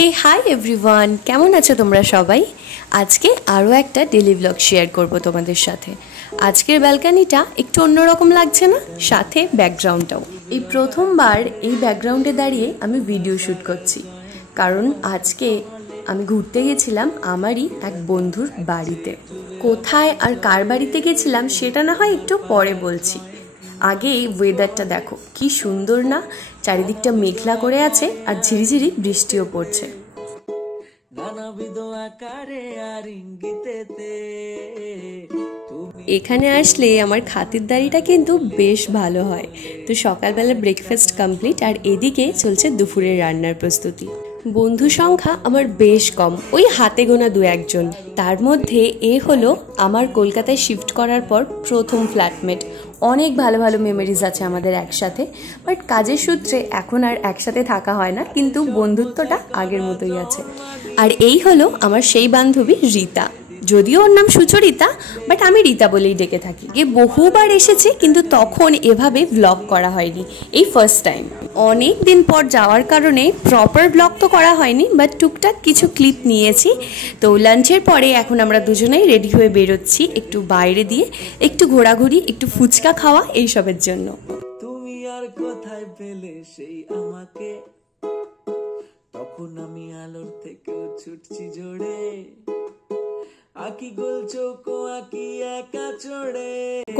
হে hi everyone, কেমন আছো তোমরা সবাই? আজকে আরও একটা ডেলি ব্লগ শেয়ার করব তোমাদের সাথে। আজকের ব্যালকানিটা একটু অন্যরকম লাগছে না? সাথে ব্যাকগ্রাউন্ডটাও। এই প্রথমবার এই ব্যাকগ্রাউন্ডে দাঁড়িয়ে আমি ভিডিও শ্যুট করছি, কারণ আজকে আমি ঘুরতে গেছিলাম আমারই এক বন্ধুর বাড়িতে। কোথায় আর কার বাড়িতে গেছিলাম সেটা না হয় একটু পরে বলছি। আগে এই ওয়েদারটা দেখো, কি সুন্দর না? চারিদিকটা মেঘলা করে আছে আর ঝিরিঝিরি বৃষ্টিও পড়ছে। এখানে আসলে আমার খাতিরদারিটা কিন্তু বেশ ভালো হয়। তো সকালবেলা ব্রেকফাস্ট কমপ্লিট আর এদিকে চলছে দুপুরের রান্নার প্রস্তুতি। বন্ধু সংখ্যা আমার বেশ কম, ওই হাতে গোনা দু একজন। তার মধ্যে এ হলো আমার কলকাতায় শিফট করার পর প্রথম ফ্ল্যাটমেট। অনেক ভালো ভালো মেমোরিজ আছে আমাদের একসাথে, বাট কাজের সূত্রে এখন আর একসাথে থাকা হয় না, কিন্তু বন্ধুত্বটা আগের মতোই আছে। আর এই হলো আমার সেই বান্ধবী রীতা। যদিও ওর নাম সুচরিতা, বাট আমি রীতা বলেই ডেকে থাকি। বহুবার এসেছি, কিন্তু তখন এভাবে ব্লগ করা হয়নি, এই ফার্স্ট টাইম। অনেক দিন পর যাওয়ার কারণে প্রপার ব্লগ তো করা হয়নি, বাট টুকটাক কিছু ক্লিপ নিয়েছি। তো লাঞ্চের পরে এখন আমরা দুজনেই রেডি হয়ে বেরোচ্ছি একটু বাইরে দিয়ে, একটু ঘোরাঘুরি, একটু ফুচকা খাওয়া, এইসবের জন্য। তুমি আর কোথায় পেলে সেই আমাকে, তখন আমি আলোর থেকেও ছুটছি জোরে,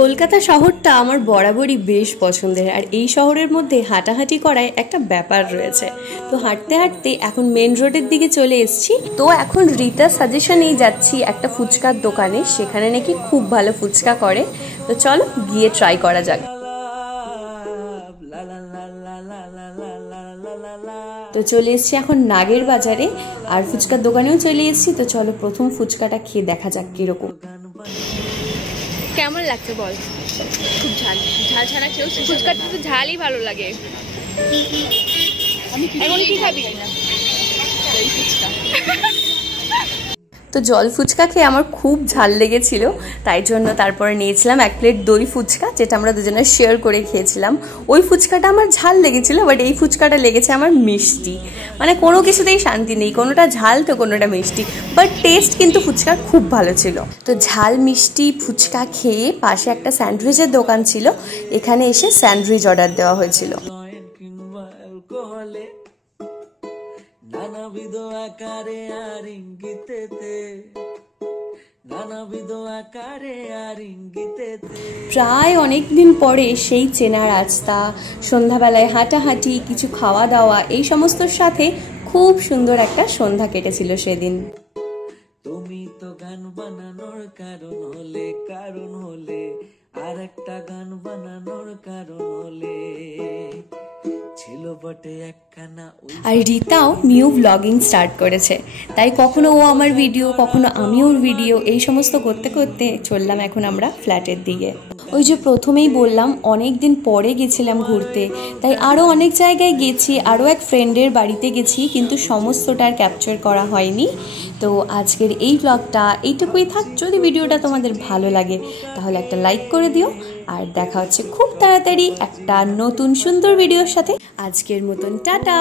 কলকাতা শহরটা আমার বরাবরই বেশ পছন্দের, আর এই শহরের মধ্যে হাঁটাহাঁটি করায় একটা ব্যাপার রয়েছে। তো হাঁটতে হাঁটতে এখন মেন রোডের দিকে চলে এসেছি। তো এখন রীতার সাজেশনেই যাচ্ছি একটা ফুচকার দোকানে, সেখানে নাকি খুব ভালো ফুচকা করে। তো চলো গিয়ে ট্রাই করা যাক। তো চলে এসেছি এখন নাগের বাজারে, আর ফুচকার দোকানেও চলে এসেছি। তো চলো প্রথম ফুচকাটা খেয়ে দেখা যাক কিরকম। কেমন লাগছে বল? খুব ঝাল ঝাল ছাড়া কেউ ফুচকাটা তো ঝালই ভালো লাগে। এখন কি খাবি? ফুচকা। তো জল ফুচকা খেয়ে আমার খুব ঝাল লেগেছিল, তাই জন্য তারপরে নিয়েছিলাম এক প্লেট দই ফুচকা, যেটা আমরা দুজনে শেয়ার করে খেয়েছিলাম। ওই ফুচকাটা আমার ঝাল লেগেছিল, বাট এই ফুচকাটা লেগেছে আমার মিষ্টি। মানে কোনো কিছুতেই শান্তি নেই, কোনোটা ঝাল তো কোনোটা মিষ্টি, বাট টেস্ট কিন্তু ফুচকা খুব ভালো ছিল। তো ঝাল মিষ্টি ফুচকা খেয়ে পাশে একটা স্যান্ডউইচের দোকান ছিল, এখানে এসে স্যান্ডউইচ অর্ডার দেওয়া হয়েছিল। নানাবিধ আকারে আর ইঙ্গিতেতে, নানাবিধ আকারে আর ইঙ্গিতেতে। প্রায় অনেক দিন পরে সেই চেনা রাস্তা, সন্ধ্যাবেলায় হাঁটাহাঁটি, কিছু খাওয়া দাওয়া, এই সমস্তর সাথে খুব সুন্দর একটা সন্ধ্যা কেটেছিল সেদিন। তুমি তো গান বানানোর কারণ হলে আর একটা গান বানানোর কারণ হলে। আর রীতাও নিউ ব্লগিং স্টার্ট করেছে, তাই কখনো ও আমার ভিডিও, কখনো আমি ওর ভিডিও, এই সমস্ত করতে করতে চললাম এখন আমরা ফ্ল্যাটের দিকে। ওই যে প্রথমেই বললাম অনেক দিন পরে গেছিলাম ঘুরতে, তাই আরও অনেক জায়গায় গেছি, আরও এক ফ্রেন্ডের বাড়িতে গেছি, কিন্তু সমস্তটা আর ক্যাপচার করা হয়নি। তো আজকের এই ব্লগটা এইটুকুই থাক। যদি ভিডিওটা তোমাদের ভালো লাগে তাহলে একটা লাইক করে দিও, আর দেখা হচ্ছে খুব তাড়াতাড়ি একটা নতুন সুন্দর ভিডিওর সাথে। আজকের মতন টাটা।